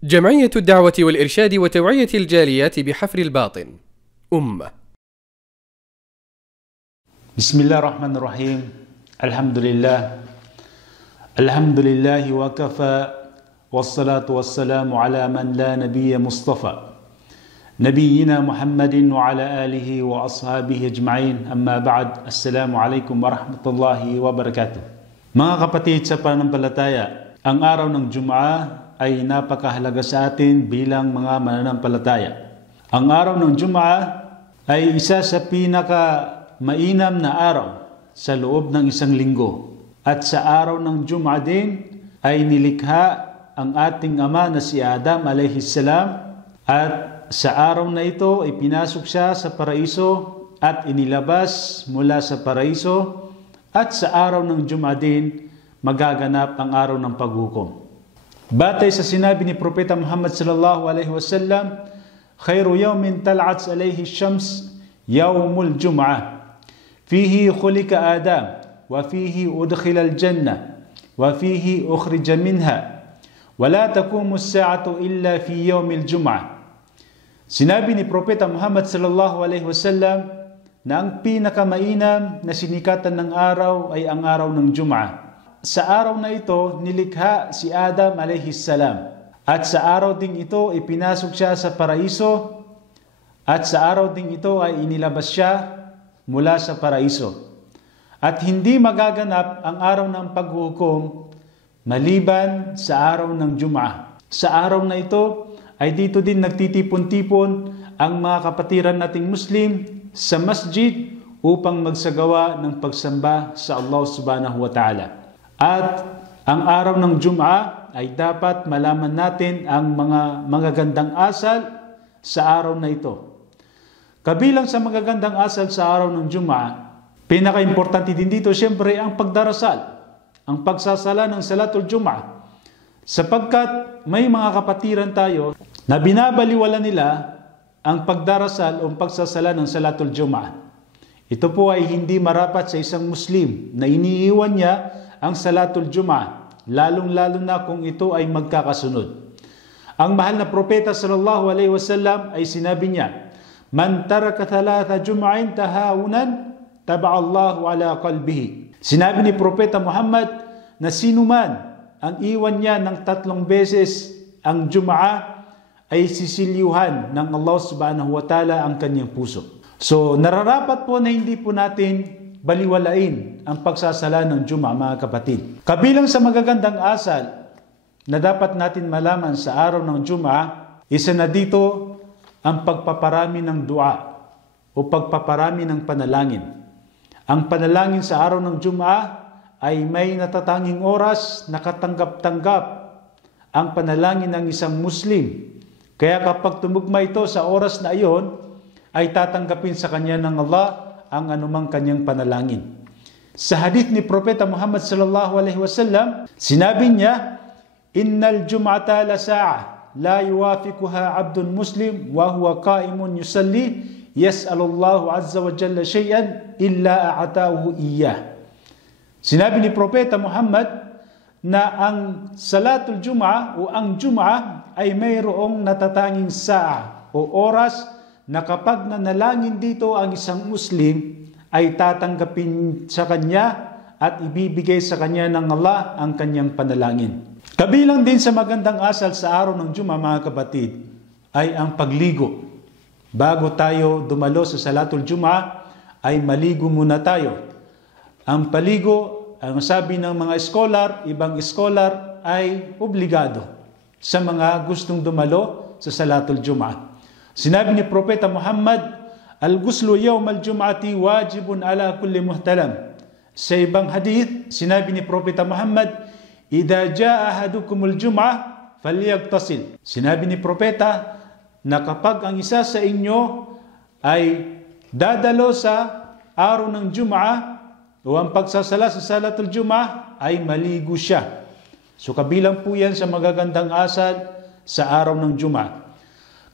جمعية الدعوة والإرشاد وتوعية الجاليات بحفر الباطن أمة. بسم الله الرحمن الرحيم. الحمد لله وكفى، والصلاة والسلام على من لا نبي مصطفى نبينا محمد وعلى آله وأصحابه أجمعين. أما بعد, السلام عليكم warahmatullahi wabarakatuh. Mga kapatid sa pananampalataya, ang araw ng Jum'ah ay napakahalaga sa atin bilang mga mananampalataya. Ang araw ng Jum'ah ay isa sa pinaka-mainam na araw sa loob ng isang linggo. At sa araw ng Jum'ah din ay nilikha ang ating ama na si Adam alayhis salam, at sa araw na ito ay pinasok siya sa paraiso at inilabas mula sa paraiso, at sa araw ng Jum'ah din magaganap ang araw ng paghukom. Batay sa sinabi ni Propeta Muhammad sallallahu alaihi wasallam, khairu yawmin tal'at alayhi shams yawmul Jum'ah, fihi khulika Adam wa fihi udkhila al-jannah wa fihi ukhrija minha wa la taqumu as-sa'atu illa fi yawmil Jum'ah. Sinabi ni Propeta Muhammad sallallahu alaihi wasallam na ang pinakamainam na sinikatan ng araw ay ang araw ng Jum'ah. Sa araw na ito, nilikha si Adam alayhis salam. At sa araw ding ito, ipinasok siya sa paraiso. At sa araw ding ito ay inilabas siya mula sa paraiso. At hindi magaganap ang araw ng paghukom maliban sa araw ng Jum'ah. Sa araw na ito ay dito din nagtitipon-tipon ang mga kapatiran nating Muslim sa masjid upang magsagawa ng pagsamba sa Allah subhanahu wa ta'ala. At ang araw ng Jum'ah ay dapat malaman natin ang mga magagandang asal sa araw na ito. Kabilang sa magagandang asal sa araw ng Jum'ah, pinaka-importante din dito siyempre ang pagdarasal, ang pagsasala ng Salatul Jum'ah. Sapagkat may mga kapatiran tayo na binabaliwala nila ang pagdarasal o pagsasala ng Salatul Jum'ah. Ito po ay hindi marapat sa isang Muslim na iniiwan niya ang Salatul Jum'ah, lalong-lalo na kung ito ay magkakasunod. Ang mahal na propeta sallallahu alaihi wasallam ay sinabi niya, man taraka thalatha jum'ain tahawunan taba'allahu ala qalbihi. Sinabi ni Propeta Muhammad na sino man ang iwan niya ng 3 beses ang Jum'ah ay sisilyuhan ng Allah subhanahu wa ta'ala ang kanyang puso. So nararapat po na hindi po natin baliwalain ang pagsasala ng Jum'ah, mga kapatid. Kabilang sa magagandang asal na dapat natin malaman sa araw ng Jum'ah, isa na dito ang pagpaparami ng dua o pagpaparami ng panalangin. Ang panalangin sa araw ng Jum'ah ay may natatanging oras na katanggap-tanggap ang panalangin ng isang Muslim. Kaya kapag tumugma ito sa oras na iyon, ay tatanggapin sa kanya ng Allah ang anumang kanyang panalangin. Sa hadith ni Propeta Muhammad sallallahu alaihi wasallam, sinabi niya, innal jum'ata la sa'a la yuwafiquha 'abdun muslim wa huwa qa'imun yusalli yas'alullahu 'azza wa jalla shay'an illa a'tahu iyyah. Sinabi ni Propeta Muhammad na ang Salatul Jum'ah o ang Jum'ah ay mayroong natatanging sa'a o oras na kapag nanalangin dito ang isang Muslim ay tatanggapin sa kanya at ibibigay sa kanya ng Allah ang kanyang panalangin. Kabilang din sa magandang asal sa araw ng Jum'ah, mga kapatid, ay ang pagligo. Bago tayo dumalo sa Salatul Jum'ah ay maligo muna tayo. Ang paligo, ang sabi ng mga ibang scholar ay obligado sa mga gustong dumalo sa Salatul Jum'ah. Sinabi ni Propeta Muhammad, al-ghuslu yawm al-jum'ati wajibun ala kulli muhtalam. Sa ibang hadith, sinabi ni Propeta Muhammad, idha jaa ahadukumul jum'ah falyaghtasil. Sinabi ni Propeta na kapag ang isa sa inyo ay dadalo sa araw ng Jum'ah o ang pagsasala sa Salatul Jum'ah ay maligo siya. So kabilang po yan sa magagandang asal sa araw ng Jum'ah.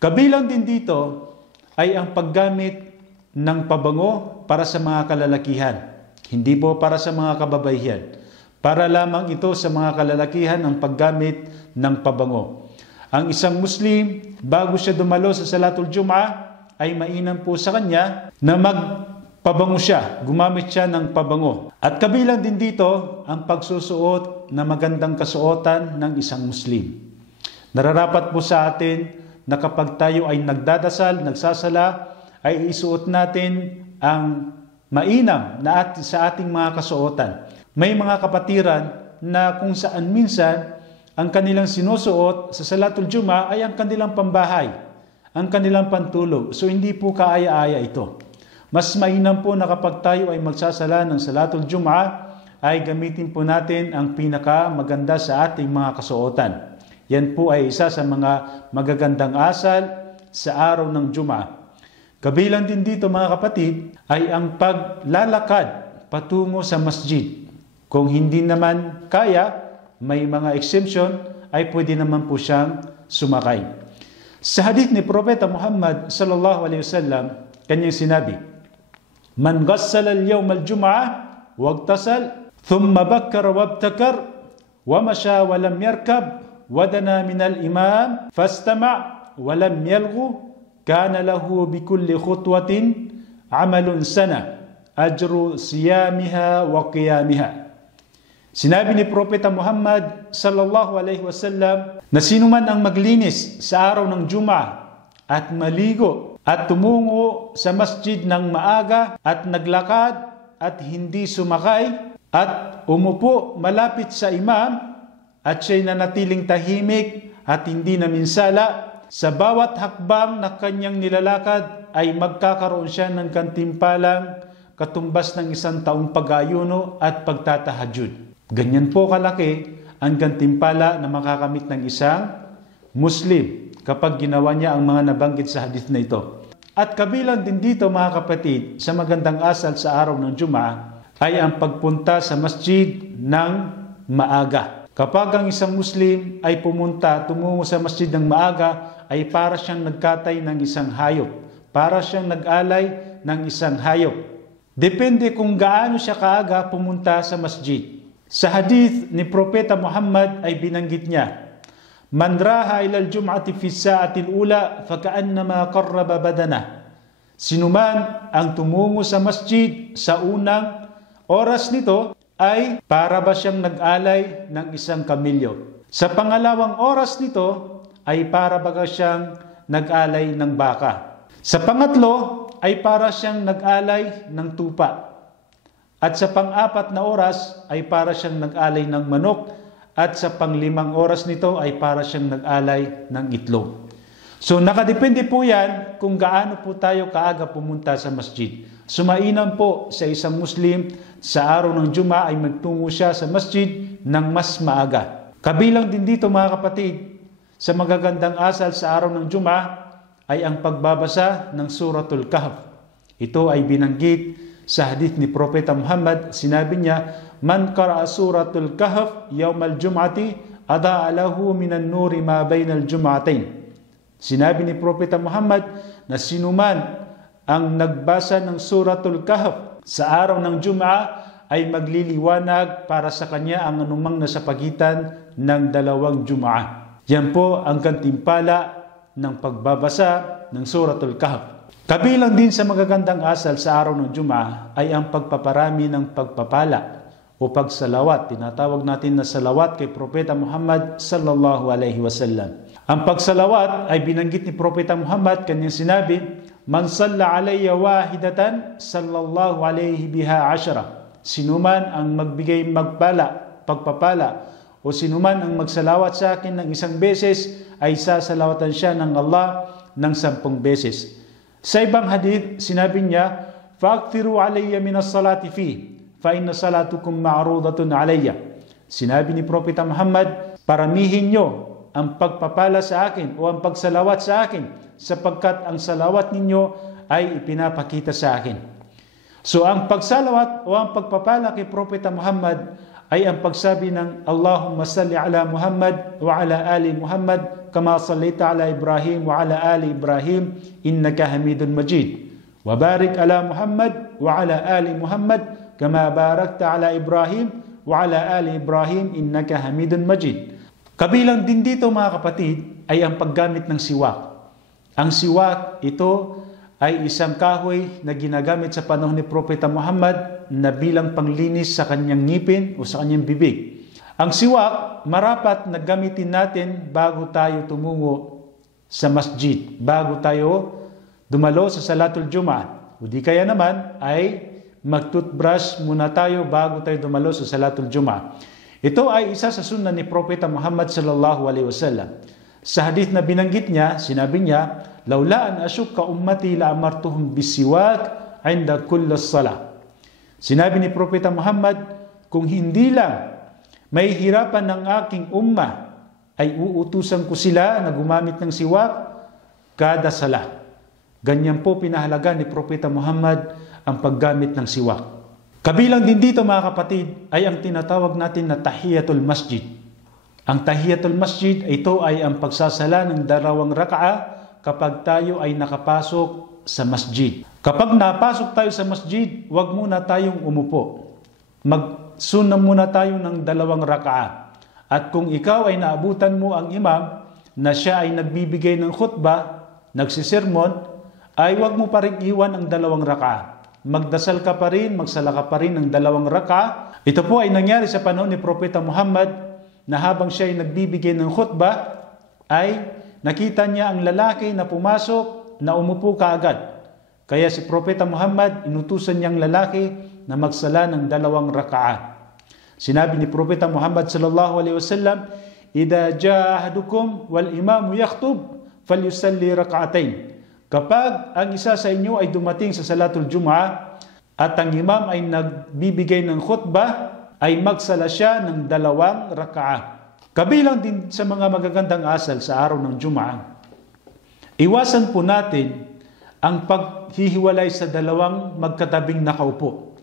Kabilang din dito ay ang paggamit ng pabango para sa mga kalalakihan. Hindi po para sa mga kababaihan. Para lamang ito sa mga kalalakihan ang paggamit ng pabango. Ang isang Muslim, bago siya dumalo sa Salatul Jum'ah, ay mainam po sa kanya na magpabango siya, gumamit siya ng pabango. At kabilang din dito ang pagsusuot na magandang kasuotan ng isang Muslim. Nararapat po sa atin na kapag tayo ay nagdadasal, nagsasala, ay isuot natin ang mainam na sa ating mga kasuotan. May mga kapatiran na kung saan minsan ang kanilang sinusuot sa Salatul Jum'ah ay ang kanilang pambahay, ang kanilang pantulog. So hindi po kaaya-aya ito. Mas mainam po na kapag tayo ay magsasala ng Salatul Jum'ah, ay gamitin po natin ang pinakamaganda sa ating mga kasuotan. Yan po ay isa sa mga magagandang asal sa araw ng Jum'ah. Kabilang din dito mga kapatid ay ang paglalakad patungo sa masjid. Kung hindi naman kaya, may mga exemption, ay pwede naman po siyang sumakay. Sa hadith ni Propeta Muhammad sallallahu alaihi wasallam, kanyang sinabi, "Man ghassala al-yawm al-jum'ah wagtasal, thumma bakkara wabtakar, wa masha wa lam yarkab, wa dana min al-imam fastama' wa lam yalghu, kana lahu bi kulli khutwatin 'amalun sana, ajru siyamiha wa qiyamiha." Sinabi ni Propeta Muhammad sallallahu alaihi wasallam na sino man ang maglinis sa araw ng Jum'ah at maligo at tumungo sa masjid ng maaga at naglakad at hindi sumakay at umupo malapit sa imam at siya'y nanatiling tahimik at hindi naminsala, sa bawat hakbang na kanyang nilalakad ay magkakaroon siya ng gantimpalang katumbas ng 1 taong pag-aayuno at pagtatahajjud. Ganyan po kalaki ang gantimpala na makakamit ng isang Muslim kapag ginawa niya ang mga nabanggit sa hadith na ito. At kabilang din dito mga kapatid, sa magandang asal sa araw ng Jum'ah ay ang pagpunta sa masjid ng maaga. Kapag ang isang Muslim ay tumungo sa masjid ng maaga, ay para siyang nagkatay ng isang hayop. Para siyang nag-alay ng isang hayop. Depende kung gaano siya kaaga pumunta sa masjid. Sa hadith ni Propeta Muhammad ay binanggit niya, "Man raha ila al-jum'ati fi sa'ati al-ula fa ka'annama qarraba badana." Sinuman ang tumungo sa masjid sa unang oras nito ay para ba siyang nag-alay ng isang kamilyo. Sa pangalawang oras nito ay para ba siyang nag-alay ng baka. Sa pangatlo ay para siyang nag-alay ng tupa. At sa pang-apat na oras ay para siyang nag-alay ng manok. At sa pang-5 oras nito ay para siyang nag-alay ng itlog. So nakadepende po yan kung gaano po tayo kaaga pumunta sa masjid. Sumainam po sa isang Muslim sa araw ng Jum'ah ay magtungo siya sa masjid ng mas maaga. Kabilang din dito mga kapatid, sa magagandang asal sa araw ng Jum'ah ay ang pagbabasa ng Suratul Kahf. Ito ay binanggit sa hadith ni Propeta Muhammad. Sinabi niya, "Man qara'a Suratul Kahf yawmal Jum'ati adaa lahu minan nuri ma bainal Jum'atain." Sinabi ni Propeta Muhammad na sinuman ang nagbasa ng Suratul Kahf sa araw ng Jum'ah ay magliliwanag para sa kanya ang anumang nasa pagitan ng 2 Jum'ah. Yan po ang gantimpala ng pagbabasa ng Suratul Kahf. Kabilang din sa magagandang asal sa araw ng Jum'ah ay ang pagpaparami ng pagpapala o pagsalawat. Tinatawag natin na salawat kay Propeta Muhammad sallallahu alaihi wasallam. Ang pagsalawat ay binanggit ni Propeta Muhammad, kanyang sinabi, "Man salla alayya wahidatan sallallahu alaihi biha 10." Sinuman ang magbigay pagpapala o sinuman ang magsalawat sa akin ng 1 beses ay sasalawatan siya ng Allah ng 10 beses. Sa ibang hadith, sinabi niya, "Fa'akthiru alayya minas salati fi, fa inna salatukum ma'rudatun alayya." Sinabi ni Propeta Muhammad, paramihin nyo ang pagpapala sa akin o ang pagsalawat sa akin sapagkat ang salawat ninyo ay ipinapakita sa akin. So ang pagsalawat o ang pagpapala kay Propeta Muhammad ay ang pagsabi ng Allahumma salli ala Muhammad wa ala ali Muhammad kama sallaita ala Ibrahim wa ala ali Ibrahim innaka Hamidun Majid. Wa barik ala Muhammad wa ala ali Muhammad kama barakta ala Ibrahim wa ala ali Ibrahim innaka Hamidun Majid. Kabilang din dito mga kapatid ay ang paggamit ng siwak. Ang siwak, ito ay isang kahoy na ginagamit sa panahon ni Propeta Muhammad na bilang panglinis sa kanyang ngipin o sa kanyang bibig. Ang siwak, marapat na gamitin natin bago tayo tumungo sa masjid, bago tayo dumalo sa Salatul Jum'ah. O di kaya naman ay mag-toothbrush muna tayo bago tayo dumalo sa Salatul Jum'ah. Ito ay isa sa sunnah ni Propeta Muhammad sallallahu alaihi wasallam. Sa hadith na binanggit niya, sinabi niya, "Laula an ashukka ummati la amartuhum bisiwak 'inda kulli shalah." Sinabi ni Propeta Muhammad, kung hindi lang may hirapan ng aking ummah, ay uutusan ko sila na gumamit ng siwak kada sala. Ganyan po pinahalaga ni Propeta Muhammad ang paggamit ng siwak. Kabilang din dito mga kapatid ay ang tinatawag natin na tahiyatul masjid. Ang tahiyatul masjid, ito ay ang pagsasala ng 2 raka'a kapag tayo ay nakapasok sa masjid. Kapag napasok tayo sa masjid, huwag muna tayong umupo. Magsunna muna tayo ng 2 raka'a. At kung ikaw ay naabutan mo ang imam na siya ay nagbibigay ng khutbah, nagsisermon, ay huwag mo pa rin iwan ang 2 raka'a. Magdasal ka pa rin, magsala ka pa rin ng 2 raka'a. Ito po ay nangyari sa panahon ni Propeta Muhammad na habang siya ay nagbibigay ng khutbah, ay nakita niya ang lalaki na pumasok na umupo kaagad. Kaya si Propeta Muhammad, inutusan niyang lalaki na magsala ng 2 raka'a. Sinabi ni Propeta Muhammad sallallahu alaihi wasallam, "Idza jaa ahadukum wal imamu yakhtub falyusalli rak'atain." Kapag ang isa sa inyo ay dumating sa Salatul Jum'ah at ang imam ay nagbibigay ng khutbah, ay magsala siya ng 2 raka'a. Kabilang din sa mga magagandang asal sa araw ng Jum'ah, iwasan po natin ang paghihiwalay sa 2 magkatabing nakaupo.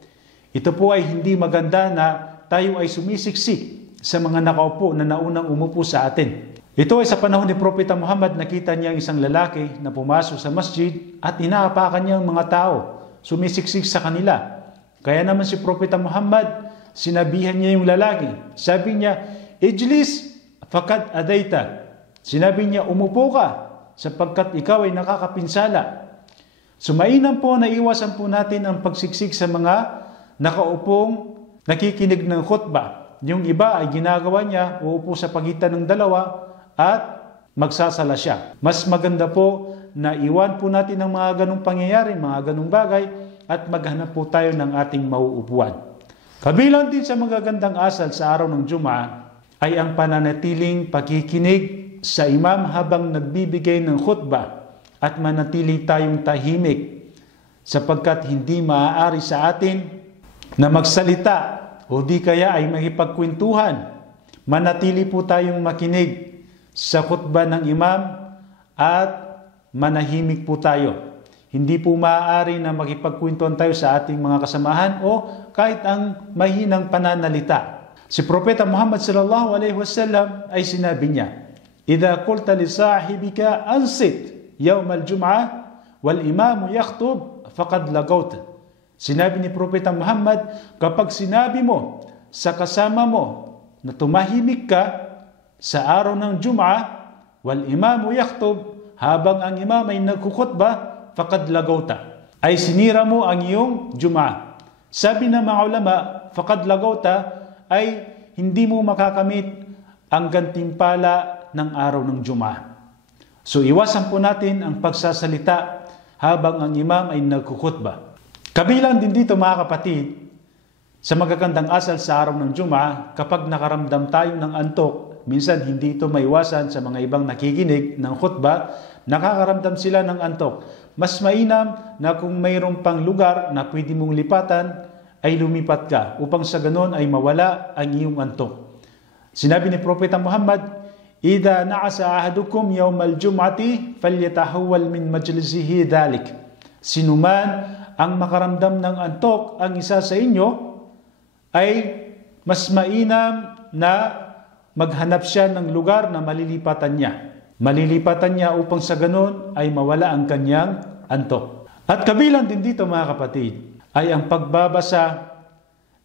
Ito po ay hindi maganda na tayo ay sumisiksik sa mga nakaupo na naunang umupo sa atin. Ito ay sa panahon ni Propeta Muhammad, nakita niya ang isang lalaki na pumasok sa masjid at inaapakan niya ang mga tao, sumisiksik sa kanila. Kaya naman si Propeta Muhammad, sinabihan niya yung lalaki. Sabi niya, "Ijlis fakad adaita." Sinabi niya, umupo ka sapagkat ikaw ay nakakapinsala. Sumainam po na iwasan po natin ang pagsiksik sa mga nakaupong nakikinig ng khutbah. Yung iba ay ginagawa niya, uupo sa pagitan ng 2 at magsasala siya. Mas maganda po na iwan po natin ang mga ganong pangyayari, mga ganong bagay, at maghanap po tayo ng ating mauupuan. Kabilang din sa magagandang asal sa araw ng Jum'ah ay ang pananatiling pakikinig sa imam habang nagbibigay ng khutbah at manatili tayong tahimik sapagkat hindi maaari sa atin na magsalita o di kaya ay makipagkwentuhan. Manatili po tayong makinig sa khutbah ng imam at manahimik po tayo. Hindi po maaari na makipagkwentuhan tayo sa ating mga kasamahan o kahit ang mahinang pananalita. Si Propeta Muhammad sallallahu alaihi wasallam ay sinabi niya, "Idza qulta li sahibika ansit yawm al-jum'ah wal imamu yakhtub faqad lagawta." Sinabi ni Propeta Muhammad, kapag sinabi mo sa kasama mo na tumahimik ka sa araw ng Jum'ah, wal imamu yakhtub, habang ang imam ay nagkukhutbah, faqad lagawta, ay sinira mo ang iyong Jum'ah. Sabi ng mga ulama, faqad lagawta ay hindi mo makakamit ang gantimpala ng araw ng Jum'ah. So iwasan po natin ang pagsasalita habang ang imam ay nagkukhutbah. Kabilang din dito mga kapatid, sa magagandang asal sa araw ng Jum'ah, kapag nakaramdam tayo ng antok, minsan hindi ito maiwasan sa mga ibang nakikinig ng khutbah, nakakaramdam sila ng antok. Mas mainam na kung mayroong pang lugar na pwede mong lipatan, ay lumipat ka upang sa ganon ay mawala ang iyong antok. Sinabi ni Propeta Muhammad, "Idza na'asa ahadukum yawmal jum'ati falyatahawwal min majlisihi dhalik." Sinuman ang makaramdam ng antok ang isa sa inyo, ay mas mainam na maghanap siya ng lugar na malilipatan niya. Malilipatan niya upang sa ganon ay mawala ang kanyang antok. At kabilang din dito mga kapatid, ay ang pagbabasa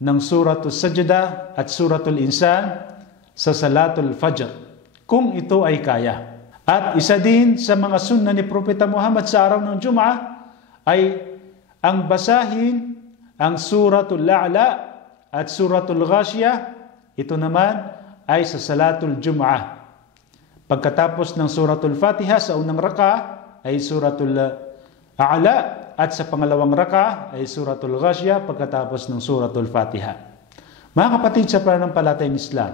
ng Suratul Sajdah at Suratul Insan sa Salatul Fajr, kung ito ay kaya. At isa din sa mga sunna ni Propeta Muhammad sa araw ng Jum'ah ay ang basahin ang Suratul A'la at Suratul Ghashiyah. Ito naman ay sa Salatul Jum'ah. Pagkatapos ng Suratul Fatiha sa unang raka ay Suratul A'la at sa pangalawang raka ay Suratul Ghashiyah pagkatapos ng Suratul Fatiha. Mga kapatid sa pananampalatayang Islam,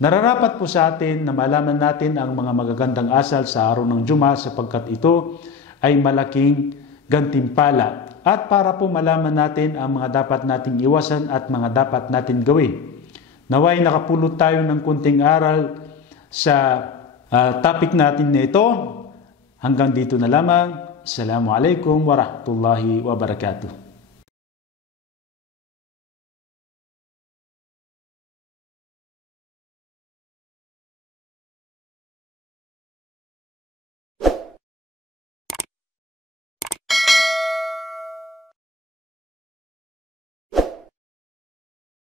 nararapat po sa atin na malaman natin ang mga magagandang asal sa araw ng Jum'ah sapagkat ito ay malaking gantimpala at para po malaman natin ang mga dapat nating iwasan at mga dapat natin gawin. Naway nakapulot tayo ng kunting aral sa topic natin na ito. Hanggang dito na lamang. Assalamualaikum warahmatullahi wabarakatuh.